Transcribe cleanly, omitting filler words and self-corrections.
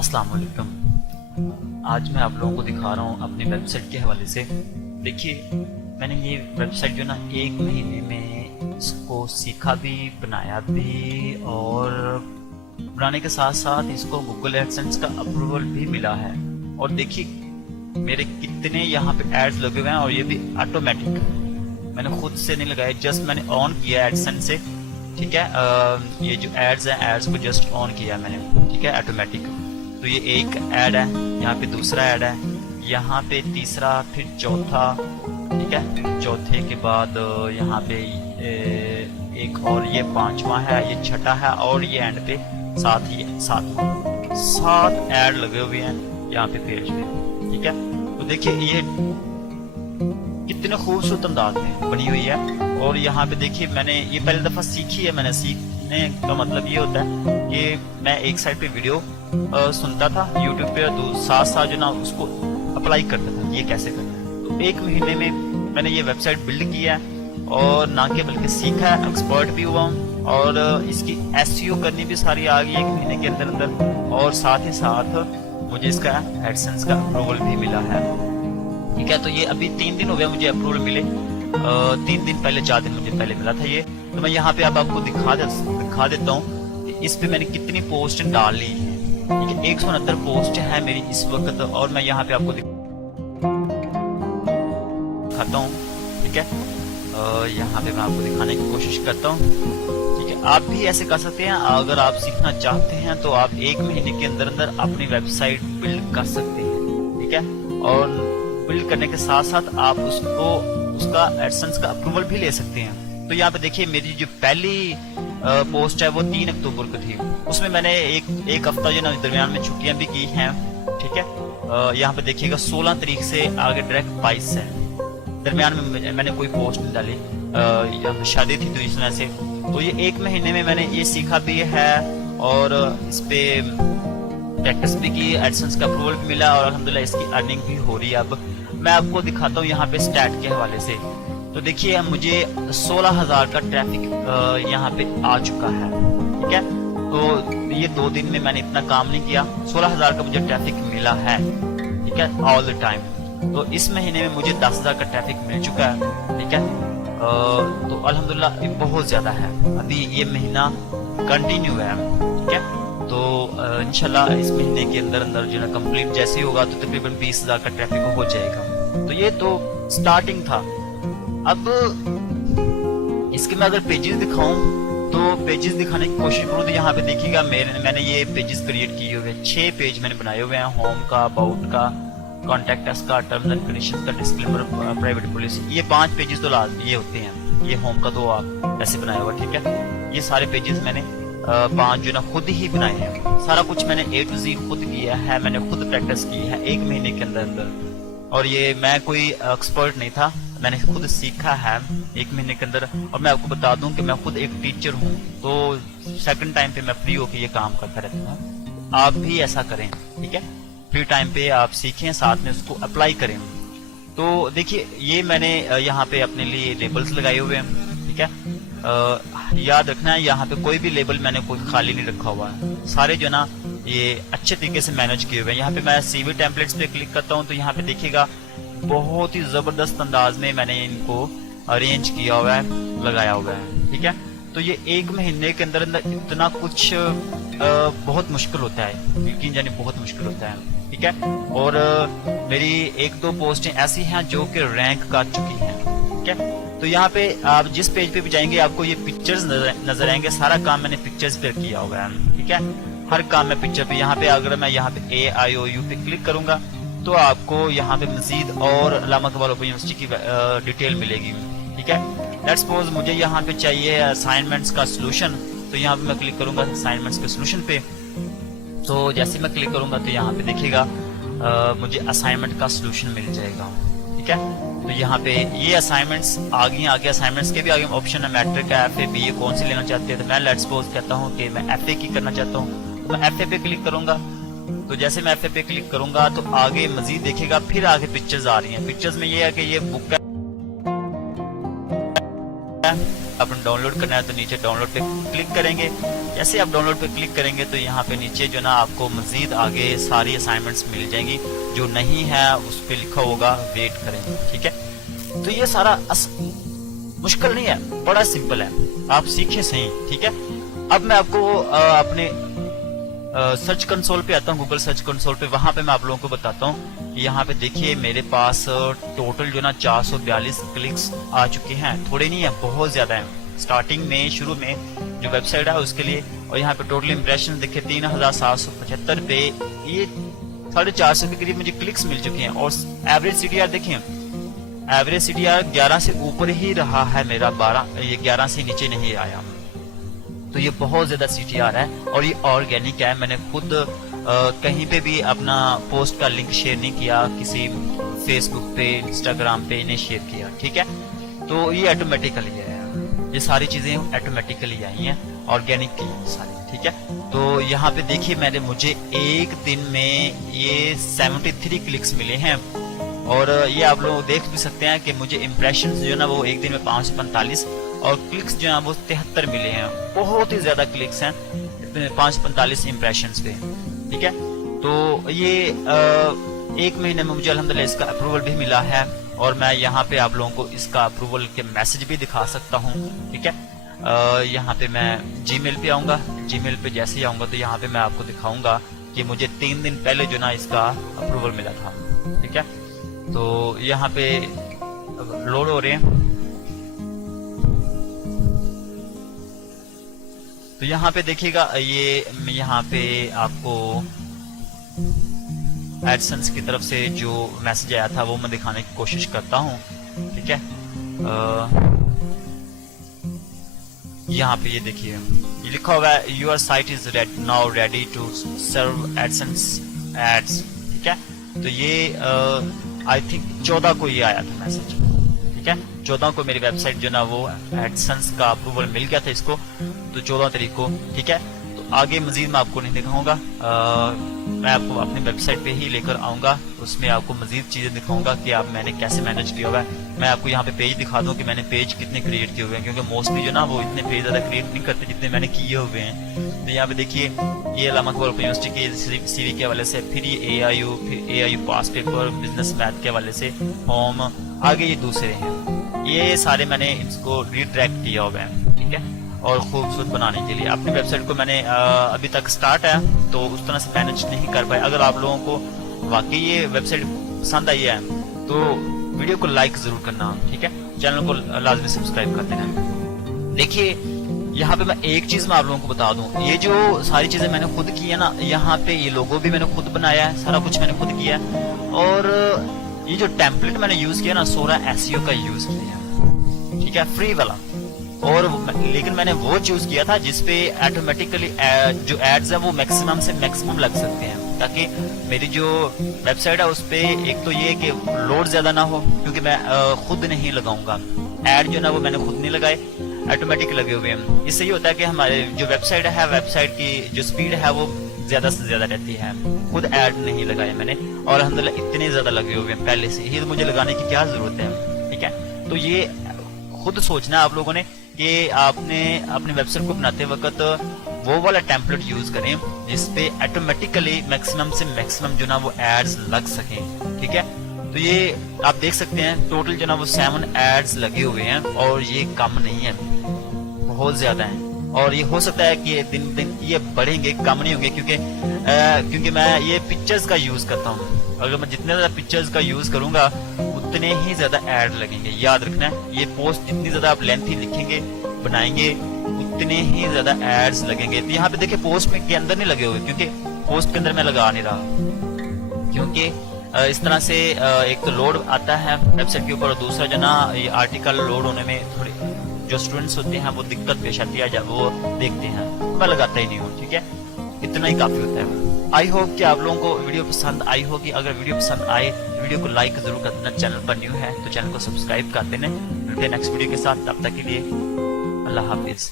अस्सलाम वालेकुम। आज मैं आप लोगों को दिखा रहा हूँ अपनी वेबसाइट के हवाले से। देखिए, मैंने ये वेबसाइट जो ना 1 महीने में इसको सीखा भी, बनाया भी, और बनाने के साथ साथ इसको गूगल एडसेंस का अप्रूवल भी मिला है। और देखिए मेरे कितने यहाँ पे एड्स लगे हुए हैं, और ये भी ऑटोमेटिक, मैंने खुद से नहीं लगाया, जस्ट मैंने ऑन किया एडसेंस से। ठीक है, ये जो एड्स हैं, एड्स को जस्ट ऑन किया मैंने। ठीक है, ऑटोमेटिक। तो ये एक ऐड है, यहाँ पे दूसरा ऐड है, यहाँ पे तीसरा, फिर चौथा। ठीक है, चौथे के बाद यहाँ पे एक और, ये 5वां है, ये 6ठा है, और ये एंड पे सातवां। 7 ऐड लगे हुए हैं यहाँ पे पेज में। ठीक है, तो देखिए ये कितने खूबसूरत अंदाज में बनी हुई है। और यहाँ पे देखिए मैंने ये पहली दफा सीखी है। मैंने सीखने का मतलब ये होता है कि मैं एक साइड पे वीडियो सुनता था यूट्यूब पे, साथ साथ जो ना उसको अप्लाई करता था, ये कैसे करना है। तो 1 महीने में मैंने ये वेबसाइट बिल्ड किया है, और ना के बल्कि सीखा है, एक्सपर्ट भी हुआ हूँ, और इसकी SEO करनी भी सारी आ गई 1 महीने के अंदर अंदर। और साथ ही साथ मुझे इसका एडसेंस का अप्रूवल भी मिला है। ठीक है, तो ये अभी 3 दिन हो गए मुझे अप्रूवल मिले। 3 दिन पहले, 4 दिन मुझे पहले मिला था ये। तो मैं यहाँ पे अब आपको दिखा देता हूँ कि इस पे मैंने कितनी पोस्ट डाली है। ठीक है, 169 पोस्ट है मेरी इस वक्त, और मैं यहाँ पे आपको दिखाता हूँ। ठीक है, यहाँ पे मैं आपको दिखाने की कोशिश करता हूँ। ठीक है, आप भी ऐसे कर सकते हैं। अगर आप सीखना चाहते हैं तो आप 1 महीने के अंदर अंदर अपनी वेबसाइट बिल्ड कर सकते हैं। ठीक है, और बिल्ड करने के साथ साथ आप उसका एडसेंस का अप्रूवल भी ले सकते हैं। तो यहाँ पे देखिए मेरी जो पहली पोस्ट है वो 3 अक्टूबर को थी। उसमें मैंने एक हफ्ता जो ना दरमियान में छुट्टियां भी की हैं। ठीक है, यहाँ पे देखिएगा 16 तारीख से आगे डायरेक्ट 22 है। दरमियान में मैंने कोई पोस्ट नहीं डाली, यहाँ पे शादी थी तो इस वजह से। तो ये 1 महीने में मैंने ये सीखा भी है, और इस पे प्रैक्टिस भी की, एडसेंस का अप्रूवल भी मिला, और अल्हम्दुलिल्लाह इसकी अर्निंग भी हो रही है। अब मैं आपको दिखाता हूँ यहाँ पे स्टैट के हवाले से। तो देखिए मुझे 16,000 का ट्रैफिक यहाँ पे आ चुका है। ठीक है, तो ये 2 दिन में मैंने इतना काम नहीं किया, 16,000 का मुझे ट्रैफिक मिला है। ठीक है, ऑल द टाइम। तो इस महीने में मुझे 10,000 का ट्रैफिक मिल चुका है। ठीक है, तो अल्हम्दुलिल्लाह बहुत ज्यादा है। अभी ये महीना कंटिन्यू है। ठीक है, तो इंशाल्लाह इस महीने के अंदर अंदर जो ना कंप्लीट जैसे ही होगा तो तकरीबन 20,000 का ट्रैफिक हो जाएगा। तो ये तो स्टार्टिंग था। अब इसके मैं अगर पेजेस दिखाऊं, तो पेजेस दिखाने की कोशिश करूं, तो यहाँ पे देखिएगा मैंने ये पेजेस क्रिएट किए हुए हैं। 6 पेज मैंने बनाए हुए हैं, होम का, अबाउट का, कॉन्टेक्ट अस का, टर्म्स एंड कंडीशंस का, डिस्क्लेमर, प्राइवेट पॉलिसी। ये 5 पेजेस तो ये होते हैं। ये होम का तो आप ऐसे बनाया हुआ। ठीक है, ये सारे पेजेस मैंने 5 जो ना खुद ही बनाए हैं। सारा कुछ मैंने A to Z खुद किया है, मैंने खुद प्रैक्टिस की है 1 महीने के अंदर अंदर। और ये मैं कोई एक्सपर्ट नहीं था, मैंने खुद सीखा है 1 महीने के अंदर। और मैं आपको बता दूं कि मैं खुद एक टीचर हूँ, तो सेकंड टाइम पे मैं फ्री होकर ये काम करता रहता हूँ। आप भी ऐसा करें। ठीक है, फ्री टाइम पे आप सीखें, साथ में उसको अप्लाई करें। तो देखिए ये मैंने यहाँ पे अपने लिए लेबल्स लगाए हुए हैं। ठीक है, याद रखना है यहाँ पे कोई भी लेबल मैंने कोई खाली नहीं रखा हुआ है, सारे जो ना ये अच्छे तरीके से मैनेज किए हुए हैं। यहाँ पे मैं CV टेम्पलेट्स पे क्लिक करता हूँ, तो यहाँ पे देखिएगा बहुत ही जबरदस्त अंदाज में मैंने इनको अरेंज किया हुआ है, लगाया हुआ है। ठीक है, तो ये 1 महीने के अंदर अंदर इतना कुछ बहुत मुश्किल होता है, यकीन जाने बहुत मुश्किल होता है। ठीक है, और मेरी 1-2 पोस्टें ऐसी हैं जो कि रैंक कर चुकी हैं। ठीक है, तो यहाँ पे आप जिस पेज पे भी जाएंगे आपको ये पिक्चर्स नजर आएंगे। सारा काम मैंने पिक्चर्स पे किया हुआ है। ठीक है, हर काम में पिक्चर पे। यहाँ पे अगर मैं यहाँ पे AIOU पे क्लिक करूंगा तो आपको यहाँ पे मजीद और अल्लामा इकबाल ओपन यूनिवर्सिटी की डिटेल मिलेगी। ठीक है, लेट्स सपोज मुझे यहाँ पे चाहिए असाइनमेंट्स का सोल्यूशन, तो यहाँ पे मैं क्लिक करूंगा असाइनमेंट्स के सोल्यूशन पे। तो जैसे मैं क्लिक करूंगा तो यहाँ पे देखिएगा मुझे असाइनमेंट का सोल्यूशन मिल जाएगा। ठीक है, तो यहाँ पे ये असाइनमेंट्स आगे असाइनमेंट्स के भी आगे ऑप्शन है, मैट्रिक है, FA BA कौन सी लेना चाहते हैं। तो मैं लेट्स सपोज कहता हूँ कि मैं FA की करना चाहता हूँ, तो मैं FA पे क्लिक करूंगा। तो जैसे मैं FA पे क्लिक करूंगा तो आगे मजीद देखेगा, फिर आगे पिक्चर्स आ रही हैं। पिक्चर्स में ये है कि ये बुक है, आपने डाउनलोड करना है तो नीचे डाउनलोड पे क्लिक करेंगे। जैसे आप डाउनलोड पे क्लिक करेंगे तो यहाँ पे नीचे जो ना आपको मजीद आगे सारी असाइनमेंट्स मिल जाएंगी। जो नहीं है उस पे लिखा होगा वेट करें, ठीक है। तो ये सारा मुश्किल नहीं है, बड़ा सिंपल है, आप सीखे सही, ठीक है। अब मैं आपको अपने सर्च कंसोल पे आता हूँ, गूगल सर्च कंसोल पे, वहां पे मैं आप लोगों को बताता हूँ। यहाँ पे देखिए मेरे पास टोटल जो ना 442 क्लिक्स आ चुके हैं। थोड़े नहीं है, बहुत ज्यादा है। स्टार्टिंग में शुरू में जो वेबसाइट है उसके लिए, और यहाँ पे टोटल इंप्रेशन देखिए 3775 पे, ये 450 के करीब मुझे क्लिक्स मिल चुके हैं। और एवरेज सीटीआर देखिए, एवरेज सीटीआर 11 से ऊपर ही रहा है मेरा, 12, ये 11 से नीचे नहीं आया। तो ये बहुत ज्यादा सीटीआर है और ये ऑर्गेनिक है। मैंने खुद कहीं पे भी अपना पोस्ट का लिंक शेयर नहीं किया, किसी फेसबुक पे, इंस्टाग्राम पे नहीं शेयर किया, ठीक है। तो ये ऑटोमेटिकली है, ये सारी चीजें ऑटोमेटिकली आई हैं, ऑर्गेनिक की सारी, ठीक है। तो यहाँ पे देखिए मुझे एक दिन में ये 73 क्लिक्स मिले हैं। और ये आप लोग देख भी सकते हैं कि मुझे इम्प्रेशन जो है ना वो एक दिन में 545 और क्लिक्स जो है वो 73 मिले हैं। बहुत ही ज्यादा क्लिक्स हैं 545 इम्प्रेशन पे, ठीक है। तो ये एक महीने में मुझे अल्हम्दुलिल्लाह इसका अप्रूवल भी मिला है। और मैं यहाँ पे आप लोगों को इसका अप्रूवल के मैसेज भी दिखा सकता हूँ, ठीक है। यहाँ पे मैं जीमेल पे आऊंगा, जीमेल पे जैसे ही आऊंगा तो यहाँ पे मैं आपको दिखाऊंगा कि मुझे 3 दिन पहले जो ना इसका अप्रूवल मिला था, ठीक है। तो यहाँ पे लोड हो रहे हैं। तो यहाँ पे देखिएगा, ये यहाँ पे आपको एडसेंस की तरफ से जो मैसेज आया था वो मैं दिखाने की कोशिश करता हूँ, ठीक है। यहाँ पे ये देखिए, ये लिखा हुआ है your site is now ready to serve AdSense ads, ठीक है। तो ये आई थिंक 14 को ये आया था मैसेज, ठीक है। 14 को मेरी वेबसाइट जो ना वो एडसेंस का अप्रूवल मिल गया था इसको, तो 14 तारीख को, ठीक है। तो आगे मजीद मैं आपको नहीं दिखाऊंगा, मैं आपको अपनी वेबसाइट पे ही लेकर आऊंगा, उसमें आपको मजीद चीजें दिखाऊंगा कि आप मैंने कैसे मैनेज किया हुआ है। मैं आपको यहाँ पे पेज दिखा दूं कि मैंने पेज कितने क्रिएट किए हुए हैं, क्योंकि मोस्टली जो ना वो इतने पेज ज्यादा क्रिएट नहीं करते जितने मैंने किए हुए हैं। तो यहाँ पे देखिए, ये अल्लामा इकबाल यूनिवर्सिटी के सीवी के हवाले से, फिर ये AIU, फिर AIU पास पेपर, बिजनेस मैथ के हवाले से, होम, आगे ये दूसरे हैं। ये सारे मैंने इसको रिट्रैक्ट किया हुआ है, ठीक है। और खूबसूरत बनाने के लिए अपनी वेबसाइट को मैंने अभी तक स्टार्ट है तो उस तरह से मैनेज नहीं कर पाए। अगर आप लोगों को वाकई ये वेबसाइट पसंद आई है तो वीडियो को लाइक जरूर करना, ठीक है। चैनल को लाजमी सब्सक्राइब कर देना। देखिए यहाँ पे मैं एक चीज मैं आप लोगों को बता दूं, ये जो सारी चीजें मैंने खुद की है ना, यहाँ पे ये लोगो भी मैंने खुद बनाया है, सारा कुछ मैंने खुद किया है। और ये जो टेम्पलेट मैंने यूज किया ना, सोरा SEO का यूज किया, ठीक है, फ्री वाला। और लेकिन मैंने वो चूज किया था जिसपे ऑटोमेटिकली जो एड्स है वो मैक्सिमम से मैक्सिमम लग सकते हैं, ताकि मेरी जो वेबसाइट है उस पे एक तो ये कि लोड ज्यादा ना हो, क्योंकि मैं खुद नहीं लगाऊंगा एड, जो ना वो मैंने खुद नहीं लगाए, ऑटोमेटिक लगे हुए हैं। इससे ये होता है कि हमारे जो वेबसाइट है, वेबसाइट की जो स्पीड है वो ज्यादा से ज्यादा रहती है। खुद ऐड नहीं लगाए मैंने, और अल्हम्दुलिल्लाह इतने ज्यादा लगे हुए हैं पहले से ही, तो मुझे लगाने की क्या जरूरत है, ठीक है। तो ये खुद सोचना है आप लोगों ने कि आपने अपनी वेबसाइट को बनाते वक्त वो वाला टेम्पलेट यूज करें जिसपे ऑटोमेटिकली मैक्सिमम से मैक्सिमम जो ना वो एड्स लग सकें, ठीक है। तो ये आप देख सकते हैं टोटल जो ना वो 7 एड्स लगे हुए हैं, और ये कम नहीं है, बहुत ज्यादा है। और ये हो सकता है कि दिन दिन ये बढ़ेंगे, कम नहीं होंगे, क्योंकि मैं ये पिक्चर्स का यूज करता हूँ। अगर मैं जितने ज्यादा पिक्चर्स का यूज करूंगा उतने ही ज्यादा ऐड लगेंगे। याद रखना है, ये पोस्ट जितनी ज्यादा आप लेंथी लिखेंगे, बनाएंगे, उतने ही ज्यादा एड्स लगेंगे। तो यहाँ पे देखिए पोस्ट में के अंदर नहीं लगे हुए, क्योंकि पोस्ट के अंदर मैं लगा नहीं रहा, क्योंकि इस तरह से एक तो लोड आता है वेबसाइट के ऊपर, और दूसरा जो ना ये आर्टिकल लोड होने में थोड़ी जो स्टूडेंट्स होते हैं वो दिक्कत पेश आती है जब वो देखते हैं। मैं लगाता ही नहीं हूँ, ठीक है, इतना ही काफी होता है। आई होप कि आप लोगों को वीडियो पसंद आई होगी। अगर वीडियो पसंद आए तो वीडियो को लाइक जरूर कर देना, चैनल पर न्यू है तो चैनल को सब्सक्राइब कर देना। मिलते हैं नेक्स्ट वीडियो के साथ, तब तक के लिए अल्लाह हाफिज।